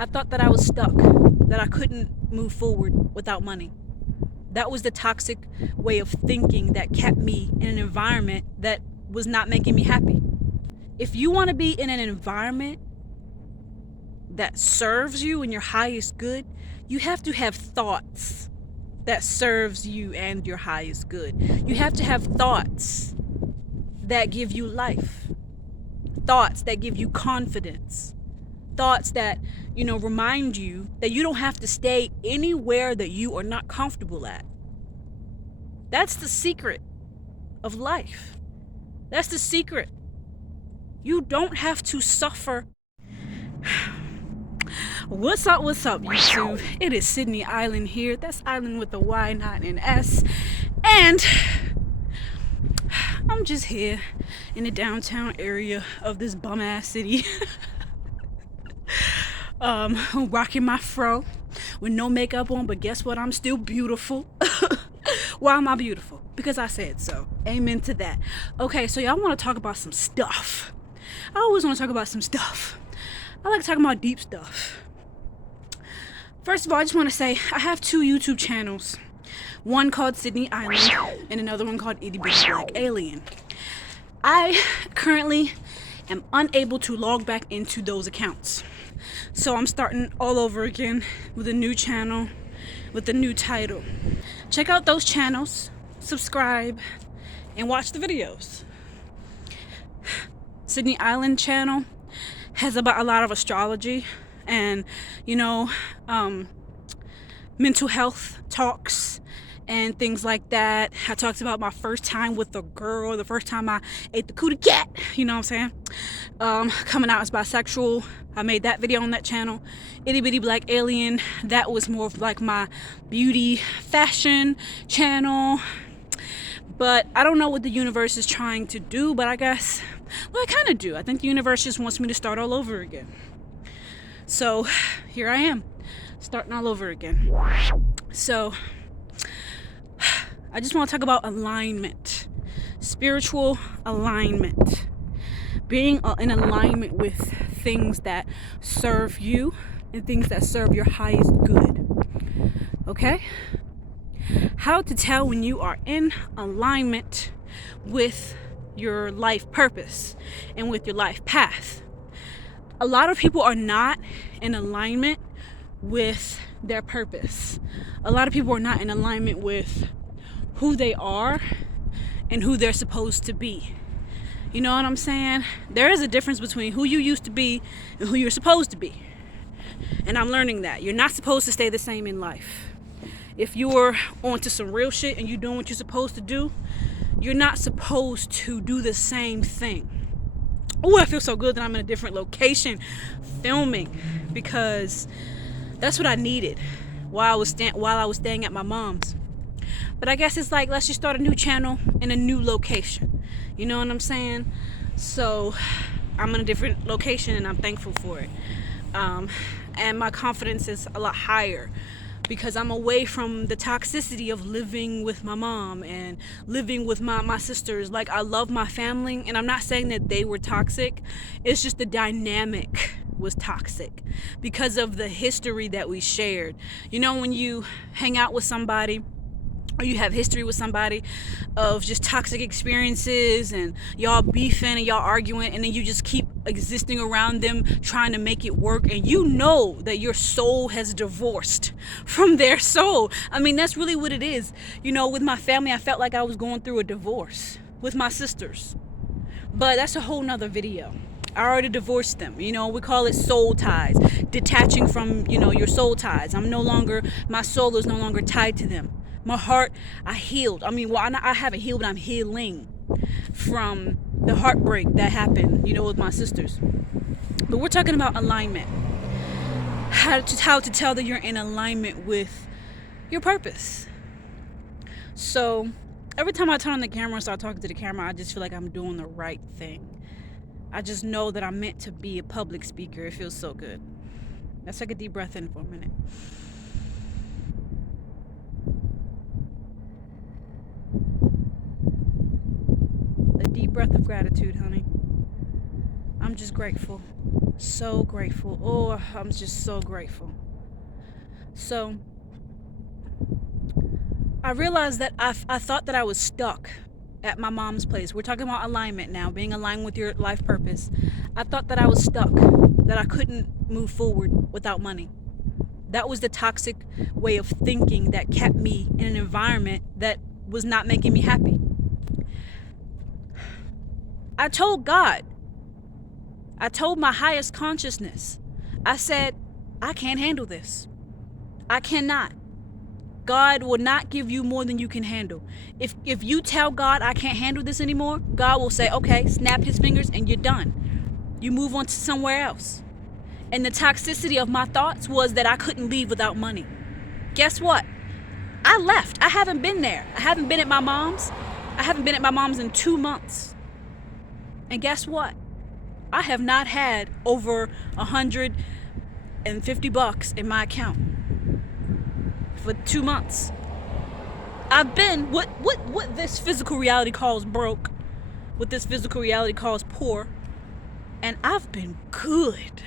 I thought that I was stuck, that I couldn't move forward without money. That was the toxic way of thinking that kept me in an environment that was not making me happy. If you want to be in an environment that serves you and your highest good, you have to have thoughts that serves you and your highest good. You have to have thoughts that give you life, thoughts that give you confidence, thoughts that, remind you that you don't have to stay anywhere that you are not comfortable at. That's the secret of life. That's the secret. You don't have to suffer. What's up, YouTube? It is Sydney Island here. That's Island with a Y, not an S. And I'm just here in the downtown area of this bum ass city. Rocking my fro with no makeup on, but guess what? I'm still beautiful. Why am I beautiful? Because I said so. Amen to that. Okay, so y'all want to talk about some stuff. I always want to talk about some stuff. I like talking about deep stuff. First of all, I just want to say I have two YouTube channels. One called Sydney Island and another one called Itty Bitty Black Alien. I currently am unable to log back into those accounts. So I'm starting all over again with a new channel, with a new title. Check out those channels, subscribe, and watch the videos. Sydney Island channel has about a lot of astrology and, mental health talks and things like that. I talked about my first time with a girl, the first time I ate the cootie cat, you know what I'm saying? Coming out as bisexual. I made that video on that channel. Itty Bitty Black Alien, that was more of like my beauty fashion channel. But I don't know what the universe is trying to do, but I guess, well, I kind of do. I think the universe just wants me to start all over again. So here I am, starting all over again. So I just want to talk about alignment, spiritual alignment, being in alignment with things that serve you and things that serve your highest good. Okay? How to tell when you are in alignment with your life purpose and with your life path. A lot of people are not in alignment with their purpose. A lot of people are not in alignment with who they are and who they're supposed to be. You know what I'm saying? There is a difference between who you used to be and who you're supposed to be. And I'm learning that. You're not supposed to stay the same in life. If you're onto some real shit and you're doing what you're supposed to do, you're not supposed to do the same thing. Oh, I feel so good that I'm in a different location filming, because that's what I needed while I was staying at my mom's. But I guess it's like, let's just start a new channel in a new location. You know what I'm saying? So I'm in a different location and I'm thankful for it. And my confidence is a lot higher because I'm away from the toxicity of living with my mom and living with my sisters. Like, I love my family, and I'm not saying that they were toxic. It's just the dynamic was toxic because of the history that we shared. You know, when you hang out with somebody or you have history with somebody of just toxic experiences and y'all beefing and y'all arguing, and then you just keep existing around them trying to make it work, and you know that your soul has divorced from their soul. I mean, that's really what it is. You know, with my family, I felt like I was going through a divorce with my sisters, but that's a whole nother video. I already divorced them. You know, we call it soul ties, detaching from, your soul ties. My soul is no longer tied to them. My heart, I healed. I mean, well, I haven't healed, but I'm healing from the heartbreak that happened, with my sisters. But we're talking about alignment. How to tell that you're in alignment with your purpose. So every time I turn on the camera and start talking to the camera, I just feel like I'm doing the right thing. I just know that I'm meant to be a public speaker. It feels so good. Let's take a deep breath in for a minute. A deep breath of gratitude, honey. I'm just grateful. So grateful. Oh, I'm just so grateful. So I realized that I thought that I was stuck at my mom's place. We're talking about alignment now, being aligned with your life purpose. I thought that I was stuck, that I couldn't move forward without money. That was the toxic way of thinking that kept me in an environment that was not making me happy. I told God, I told my highest consciousness, I said, I can't handle this. I cannot. God will not give you more than you can handle. If you tell God I can't handle this anymore, God will say, okay, snap his fingers and you're done. You move on to somewhere else. And the toxicity of my thoughts was that I couldn't leave without money. Guess what? I left. I haven't been there. I haven't been at my mom's. I haven't been at my mom's in 2 months. And guess what? I have not had over $150 in my account for 2 months. I've been what this physical reality calls broke, what this physical reality calls poor, and I've been good.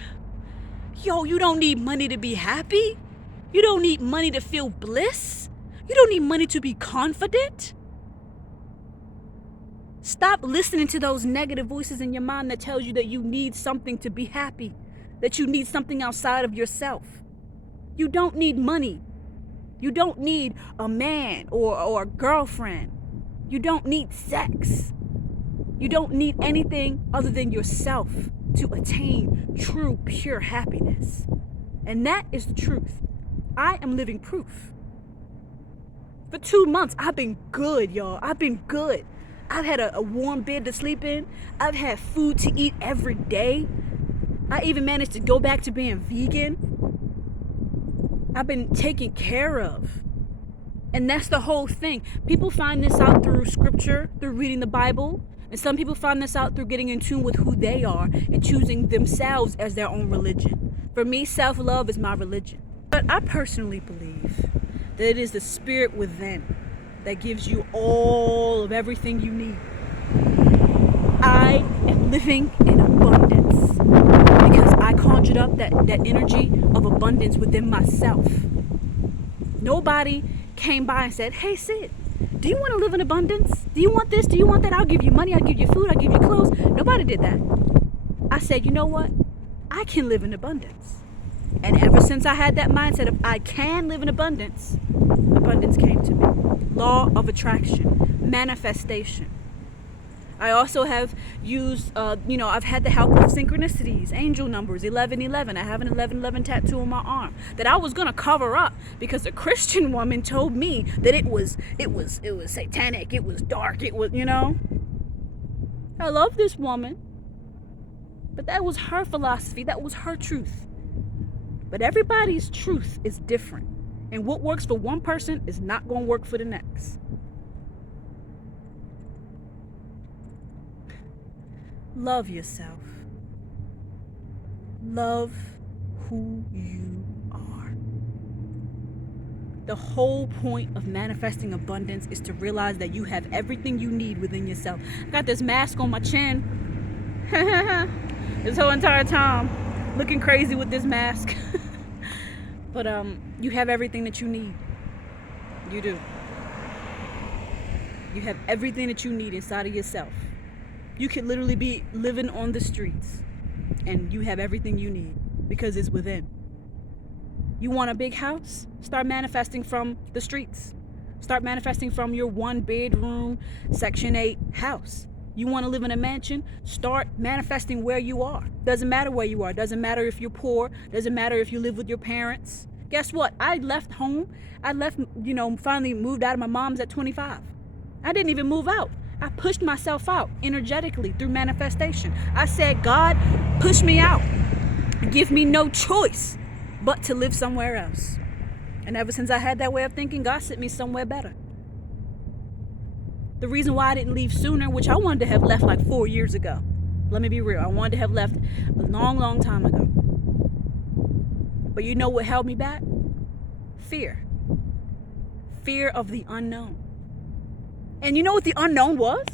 Yo, you don't need money to be happy. You don't need money to feel bliss. You don't need money to be confident. Stop listening to those negative voices in your mind that tells you that you need something to be happy, that you need something outside of yourself. You don't need money. You don't need a man or a girlfriend. You don't need sex. You don't need anything other than yourself to attain true, pure happiness. And that is the truth. I am living proof. For 2 months, I've been good, y'all. I've been good. I've had a warm bed to sleep in. I've had food to eat every day. I even managed to go back to being vegan. I've been taken care of. And that's the whole thing. People find this out through scripture, through reading the Bible. And some people find this out through getting in tune with who they are and choosing themselves as their own religion. For me, self-love is my religion. But I personally believe that it is the spirit within that gives you all of everything you need. I am living in abundance because I conjured up that energy of abundance within myself. Nobody came by and said, hey Sid, do you want to live in abundance? Do you want this? Do you want that? I'll give you money, I'll give you food, I'll give you clothes. Nobody did that. I said, you know what? I can live in abundance. And ever since I had that mindset of I can live in abundance, abundance came to me. Law of attraction, manifestation. I also have used, I've had the help of synchronicities, angel numbers, 1111. I have an 1111 tattoo on my arm that I was gonna cover up because a Christian woman told me that it was satanic, it was dark, it was, I love this woman, but that was her philosophy, that was her truth. But everybody's truth is different, and what works for one person is not gonna work for the next. Love yourself. Love who you are. The whole point of manifesting abundance is to realize that you have everything you need within yourself. I got this mask on my chin. This whole entire time, looking crazy with this mask. But you have everything that you need. You do. You have everything that you need inside of yourself. You could literally be living on the streets and you have everything you need because it's within. You want a big house? Start manifesting from the streets. Start manifesting from your 1-bedroom, Section 8 house. You want to live in a mansion? Start manifesting where you are. Doesn't matter where you are. Doesn't matter if you're poor. Doesn't matter if you live with your parents. Guess what? I left home. Finally moved out of my mom's at 25. I didn't even move out. I pushed myself out energetically through manifestation. I said, God, push me out. Give me no choice but to live somewhere else. And ever since I had that way of thinking, God sent me somewhere better. The reason why I didn't leave sooner, which I wanted to have left like 4 years ago. Let me be real. I wanted to have left a long, long time ago. But you know what held me back? Fear. Fear of the unknown. And you know what the unknown was?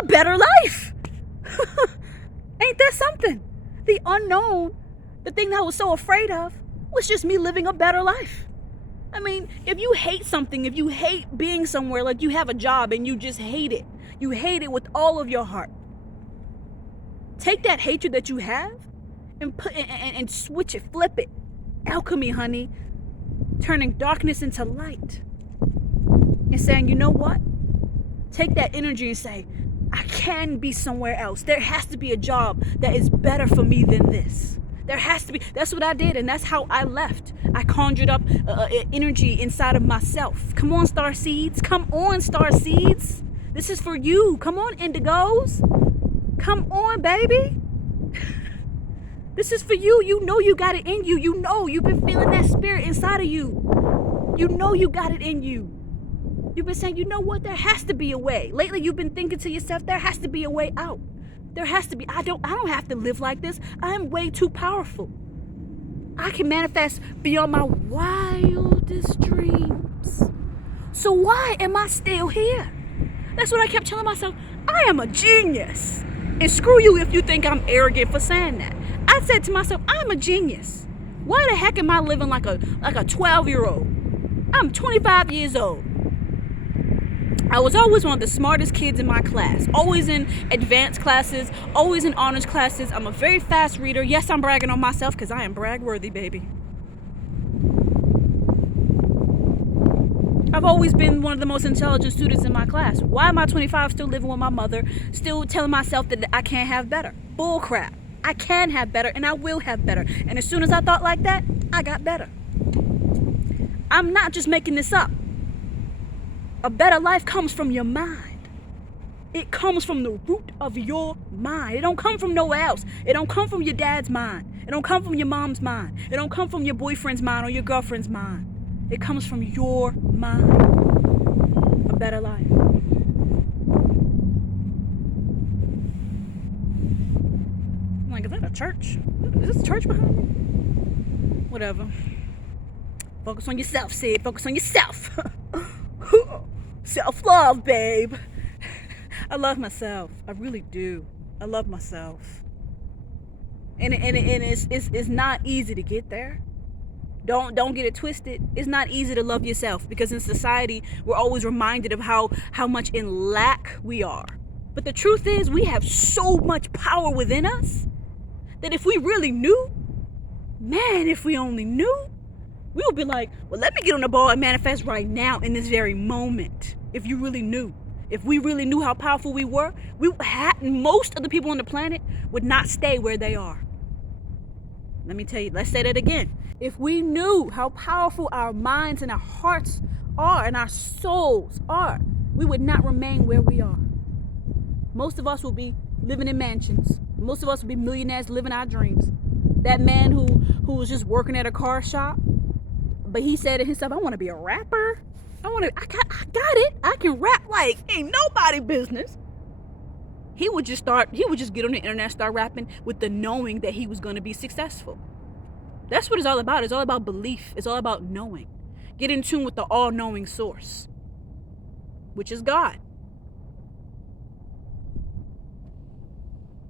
A better life. Ain't that something? The unknown, the thing that I was so afraid of, was just me living a better life. I mean, if you hate something, if you hate being somewhere, like you have a job and you just hate it, you hate it with all of your heart, take that hatred that you have and and switch it, flip it. Alchemy, honey. Turning darkness into light. And saying, you know what? Take that energy and say, I can be somewhere else. There has to be a job that is better for me than this. There has to be. That's what I did, and that's how I left. I conjured up energy inside of myself. Come on, star seeds. Come on, star seeds. This is for you. Come on, indigos. Come on, baby. This is for you. You know you got it in you. You know you've been feeling that spirit inside of you. You know you got it in you. You've been saying, you know what? There has to be a way. Lately, you've been thinking to yourself, there has to be a way out. There has to be. I don't have to live like this. I am way too powerful. I can manifest beyond my wildest dreams. So why am I still here? That's what I kept telling myself. I am a genius. And screw you if you think I'm arrogant for saying that. I said to myself, I'm a genius. Why the heck am I living like a 12-year-old? I'm 25 years old. I was always one of the smartest kids in my class, always in advanced classes, always in honors classes. I'm a very fast reader. Yes, I'm bragging on myself because I am brag worthy, baby. I've always been one of the most intelligent students in my class. Why am I 25 still living with my mother, still telling myself that I can't have better? Bull crap. I can have better and I will have better. And as soon as I thought like that, I got better. I'm not just making this up. A better life comes from your mind. It comes from the root of your mind. It don't come from nowhere else. It don't come from your dad's mind. It don't come from your mom's mind. It don't come from your boyfriend's mind or your girlfriend's mind. It comes from your mind. A better life. I'm like, is that a church? Is this a church behind me? Whatever. Focus on yourself, Sid. Focus on yourself. Self-love, babe. I love myself. I really do. I love myself. And it's not easy to get there. Don't get it twisted. It's not easy to love yourself because in society we're always reminded of how much in lack we are. But the truth is we have so much power within us that if we really knew, man, if we only knew, we would be like, well, let me get on the ball and manifest right now in this very moment. If you really knew, if we really knew how powerful we were, most of the people on the planet would not stay where they are. Let me tell you, let's say that again. If we knew how powerful our minds and our hearts are and our souls are, we would not remain where we are. Most of us will be living in mansions. Most of us will be millionaires living our dreams. That man who was just working at a car shop, but he said to himself, I want to be a rapper. I got it. I can rap like ain't nobody business. He would just get on the internet and start rapping with the knowing that he was going to be successful. That's what it's all about. It's all about belief. It's all about knowing. Get in tune with the all-knowing source, which is God.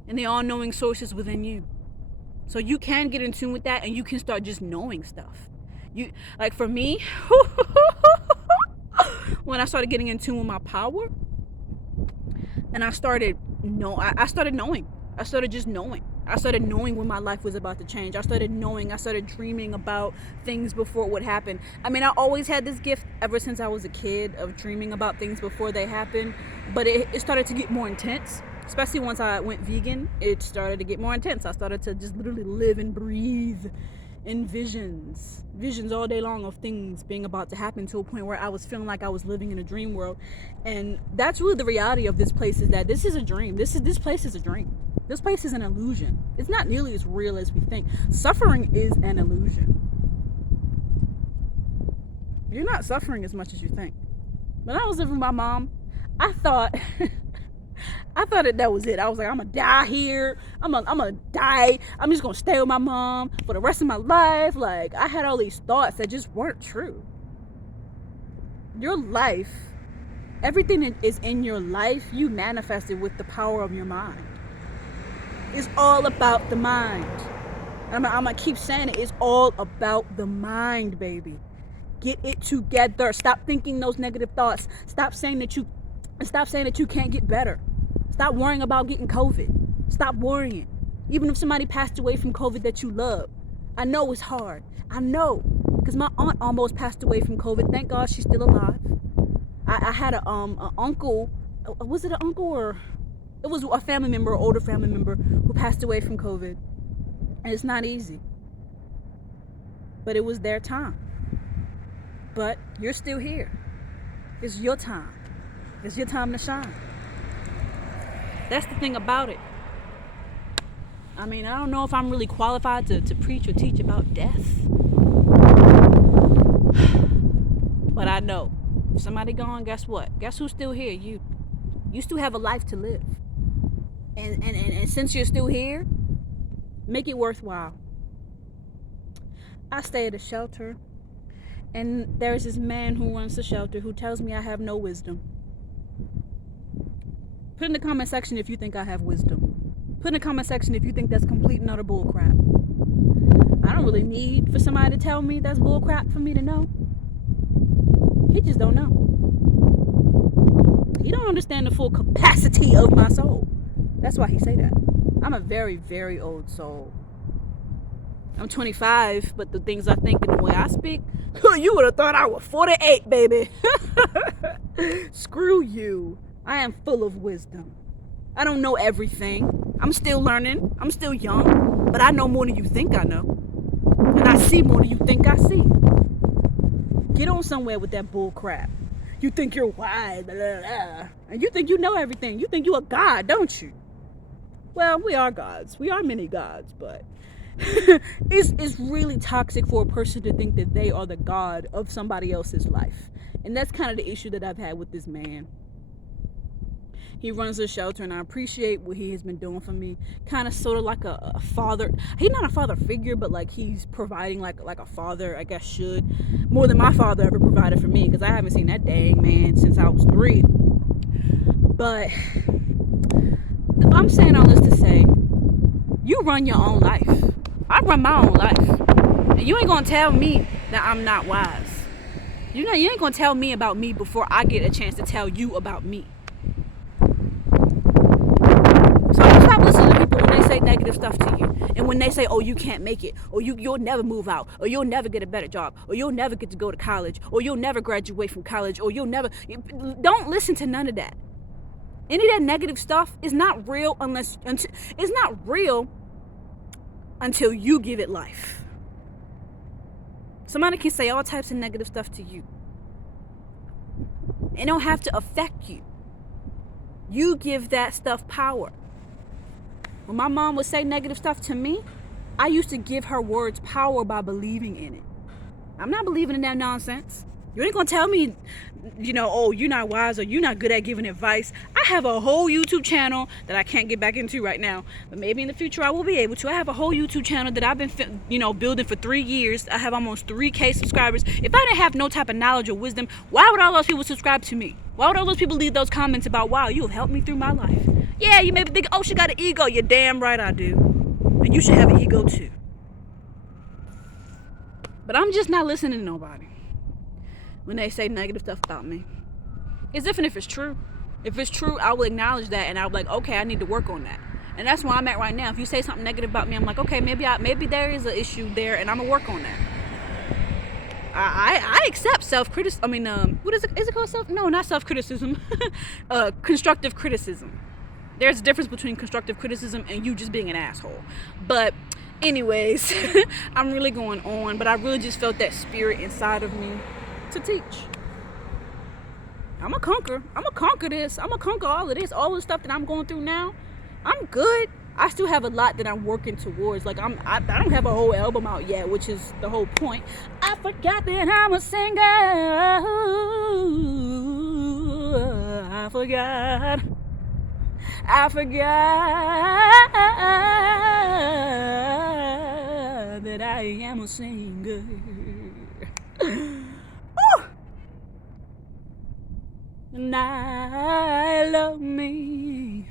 And the all-knowing source is within you. So you can get in tune with that and you can start just knowing stuff. You, like for me, when I started getting in tune with my power, and I started knowing. I started just knowing. I started knowing when my life was about to change. I started dreaming about things before it would happen. I mean, I always had this gift ever since I was a kid of dreaming about things before they happen, but it started to get more intense. Especially once I went vegan, it started to get more intense. I started to just literally live and breathe in visions all day long of things being about to happen, to a point where I was feeling like I was living in a dream world. And that's really the reality of this place, is that this is a dream. This place is a dream. This place is an illusion. It's not nearly as real as we think. Suffering is an illusion. You're not suffering as much as you think. When I was living with my mom, I thought that was it. I was like, I'm gonna die here. I'm gonna die. I'm just gonna stay with my mom for the rest of my life. Like, I had all these thoughts that just weren't true. Your life, everything that is in your life, you manifested with the power of your mind. It's all about the mind. I'm gonna keep saying it. It's all about the mind, baby. Get it together. Stop thinking those negative thoughts. Stop saying that you can't get better. Stop worrying about getting COVID. Stop worrying. Even if somebody passed away from COVID that you love. I know it's hard. I know. Because my aunt almost passed away from COVID. Thank God she's still alive. I had a uncle. Was it an uncle or it was a family member, an older family member who passed away from COVID. And it's not easy. But it was their time. But you're still here. It's your time. It's your time to shine. That's the thing about it. I mean, I don't know if I'm really qualified to preach or teach about death. But I know. If somebody gone, guess what? Guess who's still here? You. You still have a life to live. And since you're still here, make it worthwhile. I stay at a shelter. And there's this man who runs the shelter who tells me I have no wisdom. Put in the comment section if you think I have wisdom. Put in the comment section if you think that's complete and utter bullcrap. I don't really need for somebody to tell me that's bullcrap for me to know. He just don't know. He don't understand the full capacity of my soul. That's why he say that. I'm a very, very old soul. I'm 25, but the things I think and the way I speak, you would have thought I was 48, baby. Screw you. I am full of wisdom. I don't know everything. I'm still learning. I'm still young, but I know more than you think I know. And I see more than you think I see. Get on somewhere with that bull crap. You think you're wise, blah, blah, blah. And you think you know everything. You think you're a god, don't you? Well, we are gods. We are many gods, but it's really toxic for a person to think that they are the god of somebody else's life. And that's kind of the issue that I've had with this man. He runs a shelter, and I appreciate what he has been doing for me. Kind of sort of like a father. He's not a father figure, but like he's providing like a father, I guess, should. More than my father ever provided for me, because I haven't seen that dang man since I was 3. But I'm saying all this to say, you run your own life. I run my own life. And you ain't going to tell me that I'm not wise. You ain't going to tell me about me before I get a chance to tell you about me. So stop listening to people when they say negative stuff to you. And when they say, oh, you can't make it, or you'll never move out, or you'll never get a better job, or you'll never get to go to college, or you'll never graduate from college, or you'll never... Don't listen to none of that. Any of that negative stuff is not real until you give it life. Somebody can say all types of negative stuff to you. It don't have to affect you. You give that stuff power. When my mom would say negative stuff to me, I used to give her words power by believing in it. I'm not believing in that nonsense. You ain't gonna tell me, oh, you're not wise or you're not good at giving advice. I have a whole YouTube channel that I can't get back into right now, but maybe in the future I will be able to. I have a whole YouTube channel that I've been, building for 3 years. I have almost 3K subscribers. If I didn't have no type of knowledge or wisdom, why would all those people subscribe to me? Why would all those people leave those comments about, wow, you have helped me through my life? Yeah, you may be thinking, oh, she got an ego. You're damn right I do. And you should have an ego too. But I'm just not listening to nobody when they say negative stuff about me. It's different if it's true. If it's true, I will acknowledge that and I'll be like, okay, I need to work on that. And that's where I'm at right now. If you say something negative about me, I'm like, okay, maybe there is an issue there and I'm gonna work on that. I accept self-criticism. I mean, what is it? Is it called self? No, not self-criticism. Constructive criticism. There's a difference between constructive criticism and you just being an asshole. But anyways, I'm really going on, but I really just felt that spirit inside of me to teach. I'm gonna conquer this. I'm gonna conquer all of this, all the stuff that I'm going through now. I'm good. I still have a lot that I'm working towards. Like I don't have a whole album out yet, which is the whole point. I forgot that I'm a singer. I forgot that I am a singer. And I love me.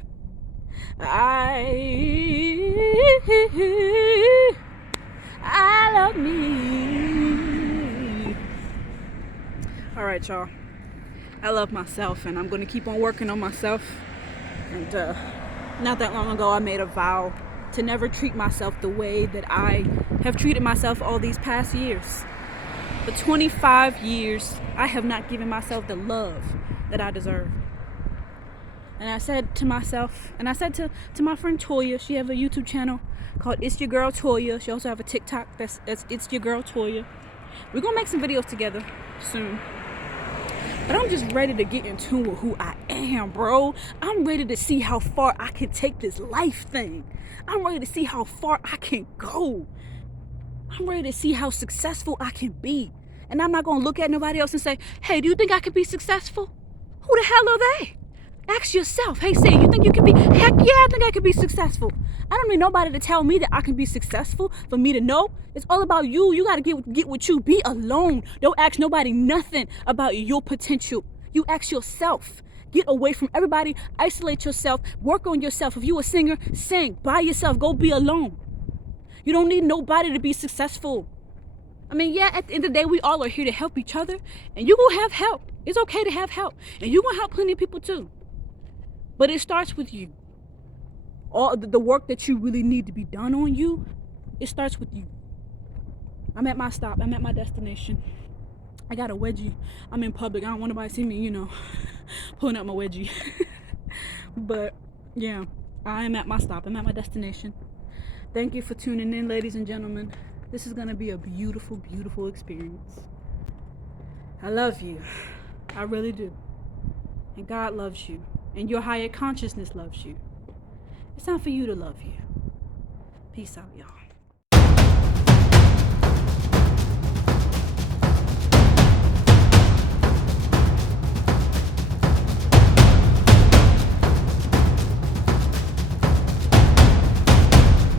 I love me. All right, y'all. I love myself, and I'm going to keep on working on myself. And not that long ago, I made a vow to never treat myself the way that I have treated myself all these past years. For 25 years, I have not given myself the love that I deserve. And I said to myself, and I said to my friend Toya, she has a YouTube channel called It's Your Girl Toya. She also have a TikTok that's It's Your Girl Toya. We're going to make some videos together soon. But I'm just ready to get in tune with who I am, bro. I'm ready to see how far I can take this life thing. I'm ready to see how far I can go. I'm ready to see how successful I can be. And I'm not going to look at nobody else and say, hey, do you think I could be successful? Who the hell are they? Ask yourself, hey, say, you think you can be? Heck yeah, I think I can be successful. I don't need nobody to tell me that I can be successful for me to know. It's all about you. You got to get with you. Be alone. Don't ask nobody nothing about your potential. You ask yourself. Get away from everybody. Isolate yourself. Work on yourself. If you a singer, sing by yourself. Go be alone. You don't need nobody to be successful. I mean, yeah, at the end of the day, we all are here to help each other. And you're going to have help. It's okay to have help. And you're going to help plenty of people too. But it starts with you. All the work that you really need to be done on you, it starts with you. I'm at my stop. I'm at my destination. I got a wedgie. I'm in public. I don't want nobody to see me, pulling out my wedgie. But, yeah, I am at my stop. I'm at my destination. Thank you for tuning in, ladies and gentlemen. This is going to be a beautiful, beautiful experience. I love you. I really do. And God loves you. And your higher consciousness loves you. It's time for you to love you. Peace out, y'all.